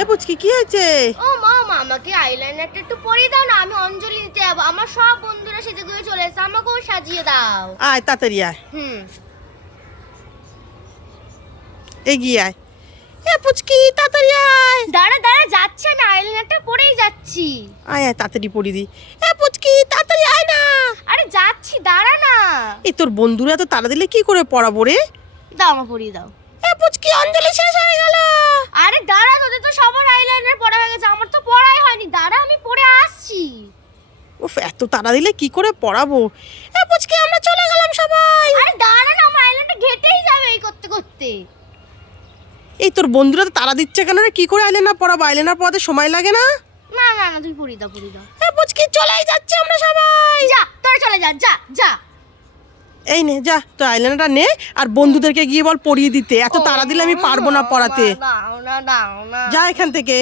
এ পুচকি কি হয়েছে? ও মা, আমাকে আইলাইনারটা একটু পরিয়ে দাও না, আমি অঞ্জলি দিতে যাবো। আমার সব বন্ধুরা সেজে গুজে চলে এসেছে, আমাকেও সাজিয়ে দাও। আয় তাড়াতাড়ি আয়, এগিয়ে আয়। এ পুচকি তাড়াতাড়ি আয়। দাঁড়া দাঁড়া, যাচ্ছি, আমি আইলাইনারটা পরেই যাচ্ছি। আয় আয় তাড়াতাড়ি পরিয়ে দি। এ পুচকি তাড়াতাড়ি আয় না। আরে যাচ্ছি, দাঁড়া না। এই তোর বন্ধুরা তো তাড়া দিলে কি করে পড়াবো রে? দাও, আমার পরিয়ে দাও। এ পুচকি অঞ্জলি শেষ হয়ে গেল। আরে দাঁড়া, তোদের তো সবার আইলাইনার পড়া হয়ে গেছে, আমার তো পড়াই হয়নি। দাঁড়া, আমি পড়ে আসছি। উফ, এত তাড়া দিলে কি করে পড়াবো? এ পুচকি আমরা চলে গেলাম সবাই। আরে দাঁড়া না, আমার আইলাইনারটা ঘেটেই যাবে এই করতে করতে। এই তোর বন্ধুরা তো তাড়া দিচ্ছে কেন রে? কি করে আইলাইনার পড়াবো? আইলাইনার পড়াতে সময় লাগে না? না না না, তুই পরিয়ে দাও, পরিয়ে দাও। এ পুচকি চলেই যাচ্ছে আমরা সবাই। যা, তোরা চলে যা, যা যা। এই নে যা, তো আইলাইনারটা নে আর বন্ধুদেরকে গিয়ে বল পরিয়ে দিতে। এত তাড়া দিলে আমি পারবো না পড়াতে। দাও না, দাও না। যা এখান থেকে।